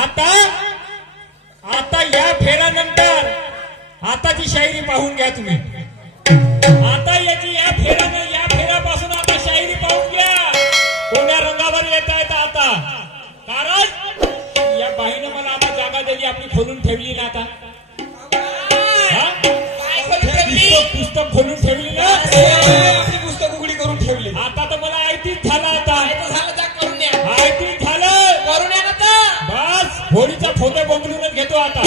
आता आता या फेऱ्यानंतर आताची शायरी पाहून घ्या तुम्ही. आता याची या फेऱ्यानं या फेऱ्यापासून आता शायरी पाहून घ्या. कोण्या रंगावर येत आहेत आता? कारण या बाईनं मला आता जागा दिली आपली खोलून ठेवली ना आता. पुस्तक खोलून ठेवली ना? होळीचा फोटो बंगलूनच घेतो आता.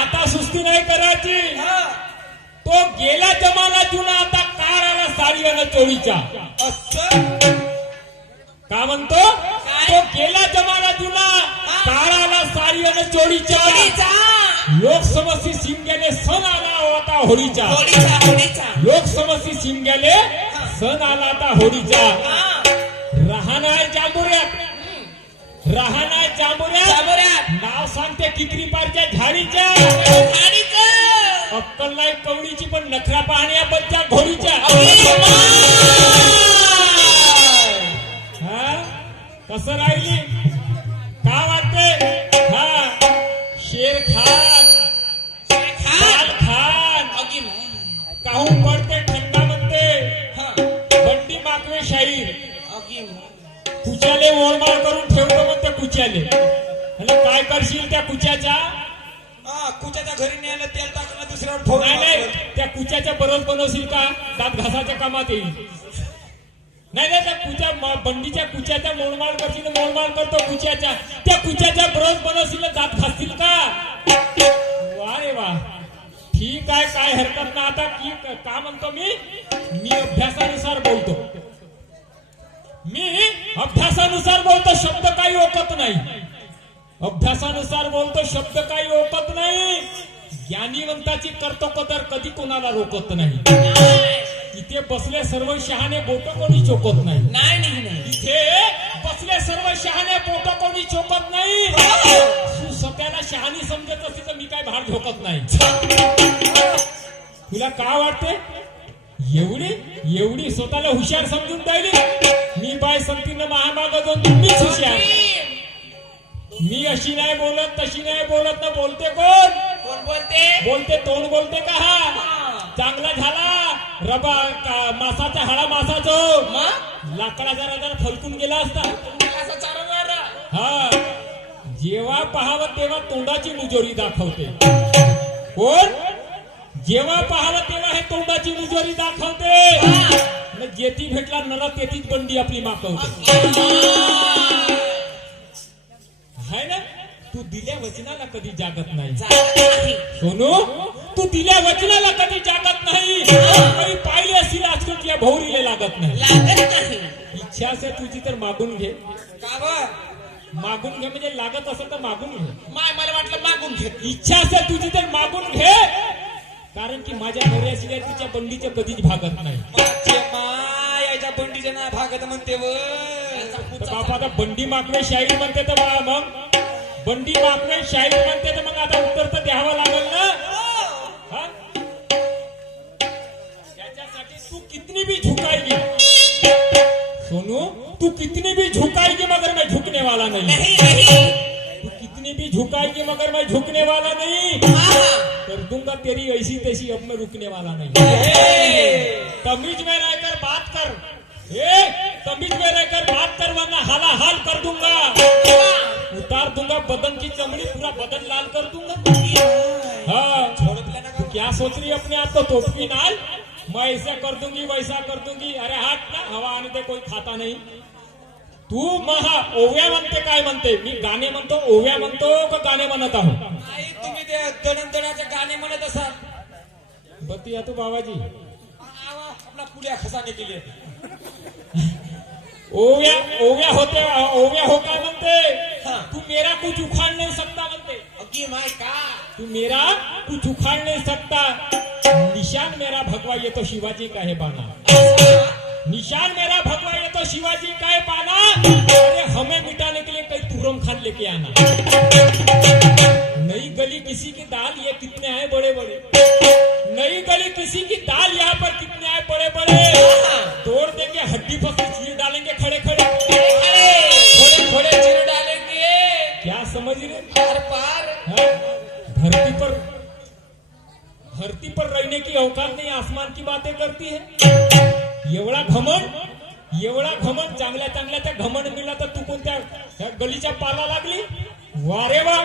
आता सुस्ती नाही करायची. तो गेला जमाना जुना आता कार आला साडीवाला चोळीच्या असं? का म्हणतो तो गेला जमाना जुना कार आला साडीवाला चोळीच्या होळीचा. लोकसमस्या शिमग्याने सण आला होता होळीचा. लोकसमस्या शिमग्याले सण आला आता होळीचा. राहणार जांभुऱ्यात राहणार जांभळ्यात. नाव सांगते किकरी पारच्या झाडीच्या. झाडीचं. अक्कल नाही कवडीची पण नखरा पाहण्या बच्च्या घोडीच्या. हा? कसं राहिली? का वाटते हा. शेर खान. लाल खान. काहून पडते थंडा म्हणते. हा. बंडी मागवे शाहीर. कुच्याले मोडमाळ करून ठेवतो कुच्याले आणि काय करशील त्या कुच्याच्या हा, कुच्याच्या घरी न्यायला तेल टाकलं दुसऱ्यावर नाही नाही त्या कुच्याच्या बरोबर बनवशील का? दात घासाच्या कामात येईल. नाही नाही त्या कुच्या बंडीच्या कुच्याच्या मोडमाळ करशील मोडमाळ करतो कुच्याच्या त्या कुच्याच्या बरोबर बनवशील दात घासतील का? वा रे वा. ठीक आहे काय हरकत ना आता की का म्हणतो मी? मी अभ्यासानुसार अभ्यासानुसार बोलतो शब्द काही ओकत नाही. अभ्यासानुसार बोलतो शब्द काही ओकत नाही. ज्ञानीवंताची कर्तव्य कधी कोणाला रोकत नाही? इथे बसले सर्व शहाणे बोट कोणी चोकत नाही? नाही इथे बसले सर्व शहाणे बोट कोणी चोकत नाही? तू स्वतःला शहाणी समजत असते तर मी काय भार झोकत नाही? तुला का वाटते एवढी एवढी स्वतःला हुशार समजून राहिली मी बाय संगतीनं महामाग दोन तुम्हीच हुशार. मी अशी नाही बोलत तशी नाही बोलत ना बोलते कोण? कोण बोलते? बोलते तोंड बोलते का हा? चांगला झाला. रबा का- मासाचा हाडा मासाचो. जरा जरा फलकून गेला असता. हा. जेव्हा पाहावं तेव्हा तोंडाची मुजोरी दाखवते. कोण? जेव्हा पाहावं तेव्हा हे तोंडाची मुजोरी दाखवते. जेती भेटला नरा तेथीच बंडी आपली माकवते है ना? तू दिल्या वचनाला कधी जागत नाही. सोनू तू दिल्या वचनाला कधी जागत नाही. काही पाहिली असेल आजकाल तुझ्या भौरीला लागत नाही. इच्छा असेल तुझी तर मागून घे. मागून घे म्हणजे लागत असेल तर मागून घे. माय मला वाटलं मागून घेत. इच्छा असेल तुझी तर मागून घे. कारण की माझ्या नवऱ्याशिवाय तिच्या बंडीचं कधीच भागत नाही. माझे माय याच्या बंडीच्या नाही भागत म्हणते तर बापा आता बंडी मागणे शाहीर म्हणते तर बा मग. बंडी मागणे शाहीर म्हणते तर मग आता उत्तर तर द्यावं लागेल ना? हा? त्याच्यासाठी तू कितनी भी झुकाएगी सोनू तू कितनी भी झुकाएगी मगर मैं झुकने वाला नहीं तू कितनी भी झुकाएगी मगर मैं झुकने वाला नहीं दूँगा तेरी ऐसी तैसी अब मैं रुकने वाला नहीं तमीज में रहकर बात कर। ए तमीज में रहकर बात कर वरना हाला हाल कर दूँगा। उतार दूँगा बदन की चमड़ी पूरा बदन लाल कर दूँगा। हाँ तू? क्या सोच रही है अपने आप को तोपकी नाल? मैं ऐसा कर दूँगी वैसा कर दूँगी। अरे हाथ ना हवा आने दे कोई खाता नहीं। तू महा ओव्या म्हणते काय म्हणते? मी गाणे म्हणतो ओव्या म्हणतो का गाणे म्हणत आहो? आई तुम्ही ते दणदणाचे गाणे म्हणत असाल. बत्ती या तू बाबाजी. आपला पुढ्या खसाने केले ओव्या ओव्या होते ओव्या हो काय म्हणते? हा. तू मेरा कुछ उखाड़ नहीं सकता म्हणते. अगी माय का? तू मेरा कुछ उखाड़ नहीं सकता. निशान मेरा भगवा ये तो शिवाजी का है बाना निशान मेरा भगवा ये तो शिवाजी का है बाना अरे हमें मिटाने के लिए कई तुरम खान लेके आना। नई गली किसी की दाल ये कितने आए बड़े बड़े नई गली किसी की दाल यहाँ पर कितने आए बड़े बड़े तोड़ देंगे हड्डी पर चीर डालेंगे खड़े खड़े खड़े खड़े चिर डालेंगे समझ रहे? पार पार। हाँ? धरती पर धरती पर रहने की औकात नहीं आसमान की बातें करती है। एवढा घमंड एवढा घमंड चांगल्या चांगल्या त्या घमंड मिला तर तू कोणत्या त्या गलीच्या पाला लागली? वारे वा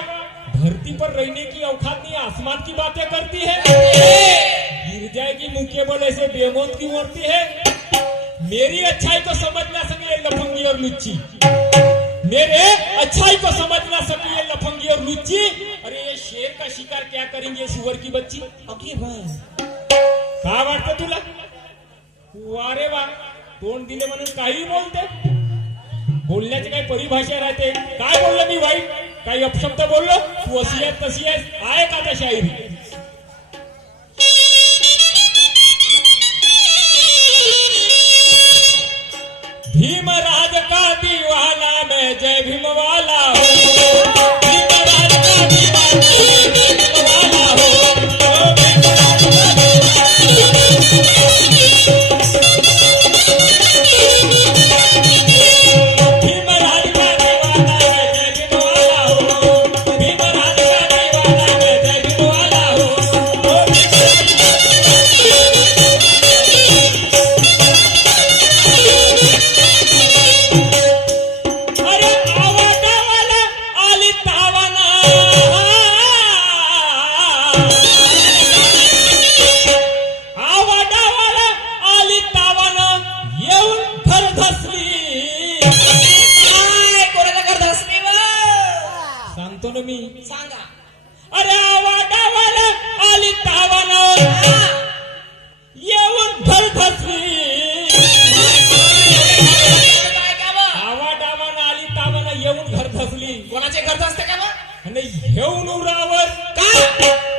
धरती पर रहने की औकात नहीं आसमान की बातें करती है। गिर जाएगी के बल ऐसे बेमौत की मरती है। मेरी अच्छाई को समझ ना सके ये लफंगी और लुच्ची। मेरे अच्छाई को समझ ना सकी ये लफंगी और लुच्ची। अरे ये शेर का शिकार क्या करेंगे सुअर की बच्ची? ओके बाय काय वाटतं तुला वारे वा. तोंड दिले म्हणून काही बोलते. बोलण्याची काही परिभाषा राहते. काय बोललं मी वाईट? काही अपशब्द बोललो? तू अशी आहे तशी आहेस. आहे का त्या शायरी. धसली कोणाचे करत असते का बा? आणि घेऊन उरावर काय?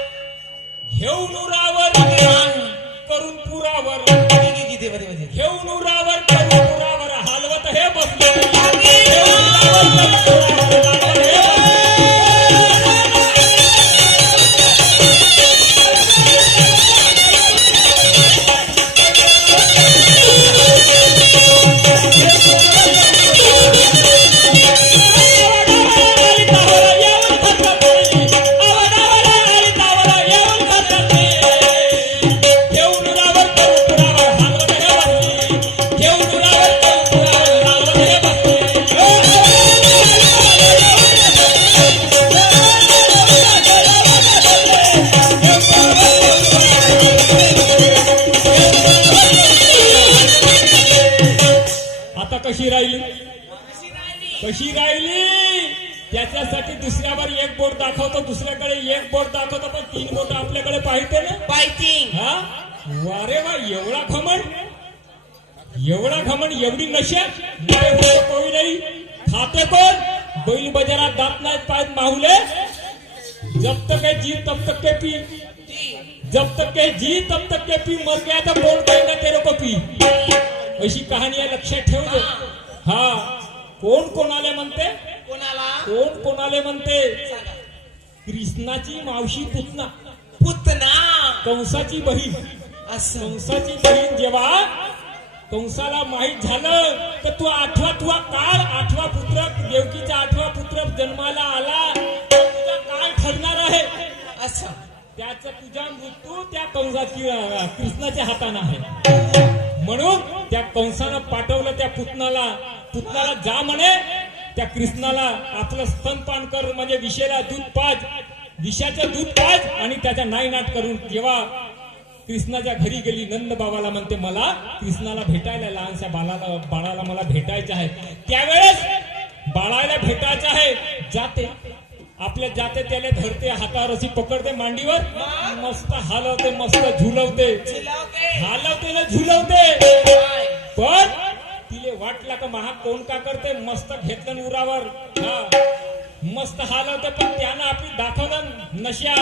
एक बोट दाखवतो पण तीन बोट आपल्याकडे पाहिजे ना? फायटिंग हा? वारे वा एवढा घमंड? एवढा घमंड एवढी नशा? कोणी नाही. खाते कोण बैल बाजारात दात नाहीत पाहत माहुले. जब तक है जी तब तक के पी. जब तक के जी तब तक के पी. मर गया तो बोल कहेगा तेरे को पी. अशी कहाणी आहे लक्षात ठेव हा. कोण कोणाले म्हणते? कोणाला? कोण कोणाले म्हणते? कृष्णाची मावशी पुतना. पुतना? कंसाची बहीण. कंसाची बहीण जेव्हा कंसाला माहीत झालं तर तू आठवा तुझा काळ आठवा पुत्र देवकीचा आठवा पुत्र जन्माला आला. तुझा काळ ठरणार आहे? असं. त्याचा तुझा मृत्यू त्या कंसाची कृष्णाच्या हातानं आहे. म्हणून त्या कंसानं पाठवलं त्या पुतनाला. पुतनाला जा म्हणे त्या कृष्णाला आपलं स्तनपान कर म्हणजे विषेला दूध पाज विषाचं दूध पाज आणि त्याचा नायनाट करून जेव्हा कृष्णाच्या घरी गेली. नंद बाबाला म्हणते मला कृष्णाला भेटायला लहानशा बाळाला बाळाला मला भेटायचं आहे. त्यावेळेस बाळाला भेटायचं आहे. जाते. आपल्या जाते त्याला धरते हातावर अशी पकडते मांडीवर. मस्त हलवते मस्त झुलवते. हालवते झुलवते? पण तिले वाटला का महा कोण का करते मस्त घेतलं उरावर. हा. मस्त हालवते पण त्यानं आपली दाखवलं नशा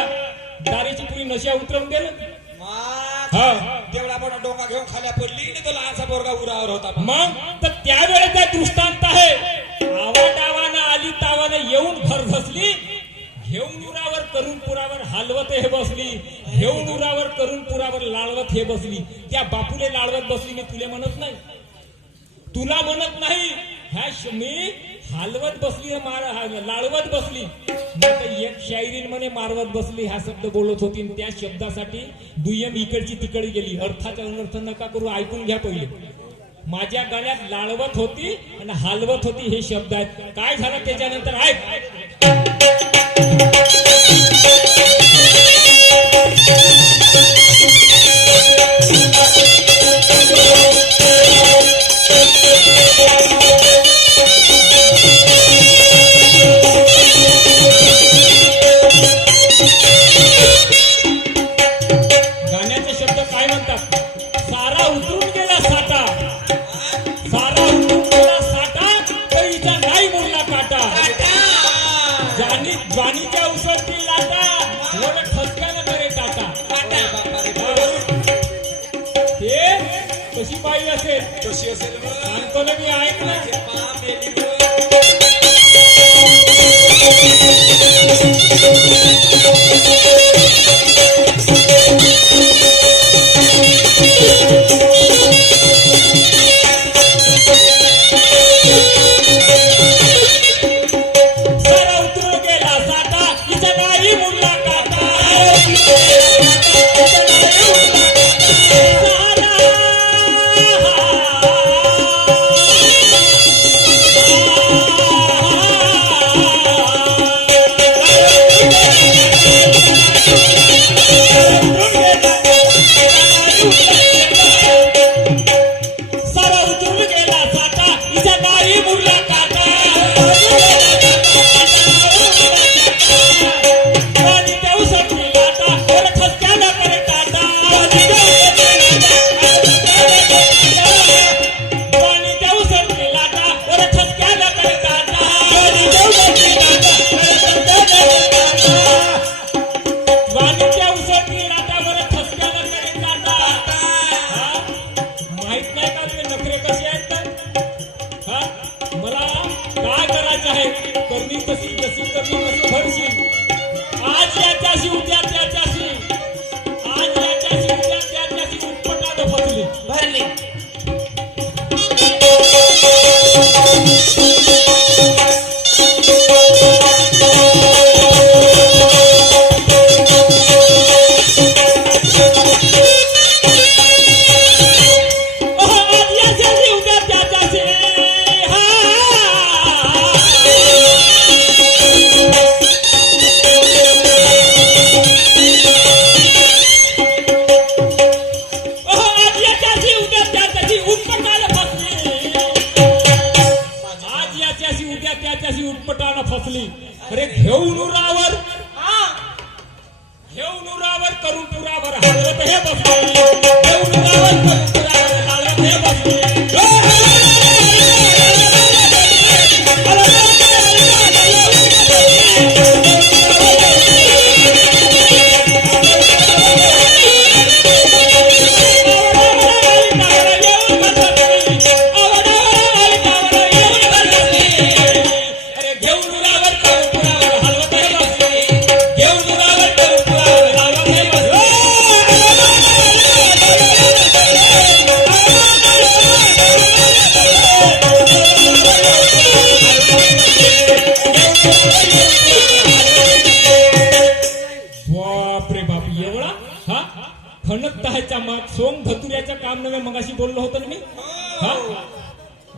दारीची पुरी नशा उतरवून हा. तेवढा मोठा डोंगा घेऊन खाल्या पडली तो लहानसा पोरगा उरावर होता. मग? तर त्यावेळेस त्या दृष्टांत आहे. आवा डावानं आली तावानं येऊन घर घसली घेऊन उरावर करून पुरावर हालवत हे बसली घेऊन उरावर करून पुरावर लाळवत हे बसली. त्या बापूले लाळवत बसली मी तुले म्हणत नाही. तुला म्हणत नाही ह्या श- मी हालवत बसली मार लाळवत बसली. एक शायरीन म्हणे मारवत बसली हा शब्द बोलत होती त्या शब्दासाठी दुय्यम इकडची तिकडे गेली. अर्थाचा अनर्थ नका करू ऐकून घ्या पहिले. माझ्या गळ्यात लाळवत होती आणि हालवत होती हे शब्द आहेत. काय झालं त्याच्यानंतर? ऐक. जाणी जाणीच्या उसळती लाटा. वर ठसक्यानं करे टाटा. ते कशी बाई असेल? कशी असेल? सांगतो ना मी ऐक ना. मा मेली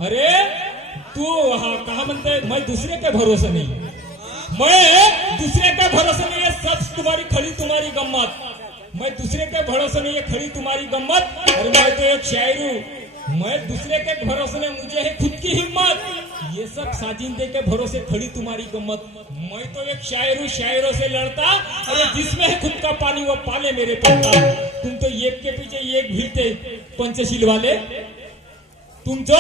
अरे, तू हा कहा म्हणते मैं दूसरे के भरोसे नहीं। मैं दूसरे के भरोसे नहीं है सब तुम्हारी खड़ी तुम्हारी गम्मत। मैं दूसरे के भरोसे नहीं है, खड़ी तुम्हारी गम्मत। और मैं तो एक शायर हूँ। मैं दूसरे के भरोसे नहीं मुझे है खुद की हिम्मत। ये सब साजिंदे के भरोसे, खड़ी तुम्हारी गम्मत। मैं तो एक शायर हूँ, शायरों से लड़ता। अरे, जिसमें है खुद का पानी, वो पाले मेरे पड़ता तुम तो एक के पीछे एक भिड़ते पंचशील वाले। तुमचं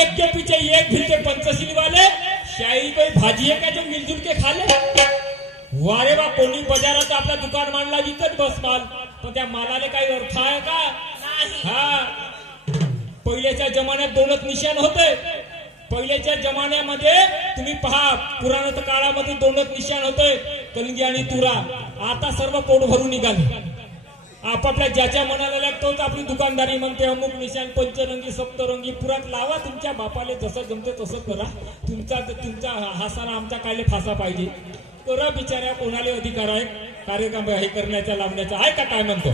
एक के पीछे एक भिड़ते पंचशील वाले कोई भाजी है का जो मिलजुल के खा ले वारे वा कोणी बाजारात आपला दुकान मांडला विकत बस माल. पण त्या मालाला काही अर्थ आहे का? हा. पहिल्याच्या जमान्यात दोनच निशाण होते. पहिल्याच्या जमान्यामध्ये तुम्ही पहा पुराणात काळामध्ये दोनच निशाण होते. कलिंगी आणि तुरा. आता सर्व पोट भरून निघाले. आपापल्या ज्याच्या मनाला लागतोच आपली दुकानदारी म्हणते अमुक निशान पंचरंगी सप्तरंगी पुरात लावा तुमच्या बापाले जसं जमते तसं करा. तुमचा तुमचा हासाला आमचा कायले फासा पाहिजे. करा बिचाऱ्या कोणाला अधिकार आहे कार्यक्रम हे करण्याचा लावण्याचा आहे का काय म्हणतो?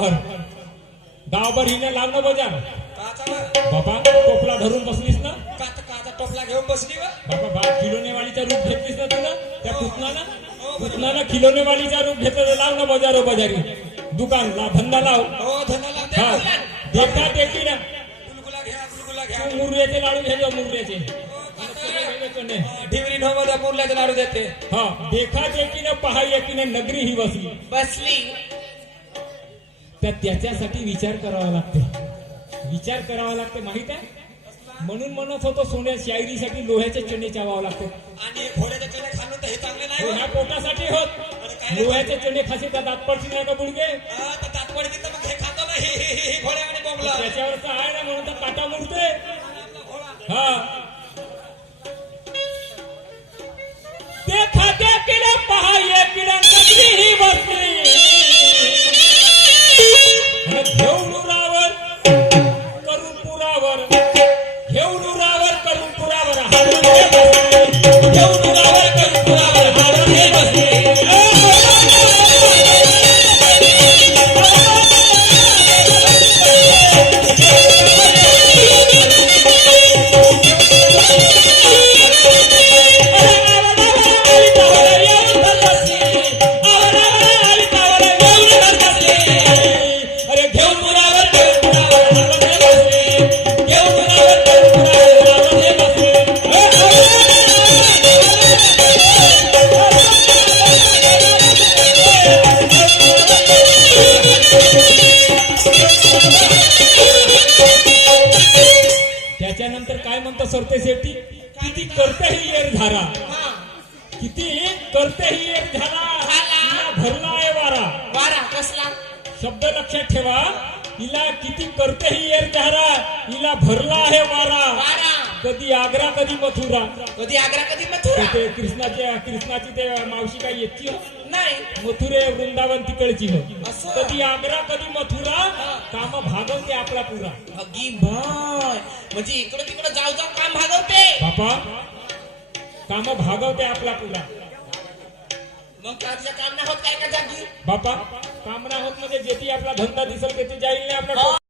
गावभर गावभर हिंड लावणं बजार? बाबा टोपला धरून बसलीस ना? काचा टोपला घेऊन बसली बाबा बा खिलोनेवालीचा रूप घेतलीस ना तुला? त्या पुतनाला पुतनाला खिलोनेवालीचा रूप घेतलं लाव ना बजारो बजारी. दुकान ला धंदा लाव. हो हा. देखा देखी ना. मुरल्याचे लाडू घ्यायचो मुरल्याचे. ढिवरी ढोमध्ये मुरल्याचे लाडू देते. हा. देखा देखीनं पहा नगरी ही बसली. बसली. त्या त्याच्यासाठी विचार करावा लागते. विचार करावा लागते माहीत आहे? म्हणून म्हणत होतो सोन्या शायरीसाठी लोह्याचे चणे चावावं लागते. आणि हे घोड्याचे चणे खाणं तर हे चांगले नाही हो. ह्या पोटासाठी होत. लोह्याचे चणे खासे त्या दात नाही का बुडगे हा, तर मग हे खातो ना. हे बोंबला. त्याच्यावरच आहे ना म्हणून तर काटा मुरते. हा. देखा देखील पहा एकीनं नगरी ही बसली आणि घेऊन उरावर. करून पुरावर. घेऊन करून पुरावर. किती? करते ही धारा हिला भरला आहे वारा. वारा कसला? शब्द लक्षात ठेवा. हिला किती करते ही येर धारा हिला भरला आहे वारा. वारा. कधी आग्रा कधी मथुरा. कधी आग्रा कधी मथुरा? ते कृष्णाच्या कृष्णाची ते मावशी काय येतची हो? नाही. मथुरे वृंदावन तिकडची हो. असं? कधी आग्रा कधी मथुरा. काम भागवते आपला पुरा. अगी भाय म्हणजे इकडं तिकडं जाऊ जाऊ काम भागवते. बापा. काम भागवते आपला पुरा मग त्यातलं काम नाही होत काय का जागी? बापा काम नाही होत म्हणजे जेथे आपला धंदा दिसेल तेथे जाईल नाही आपला हो.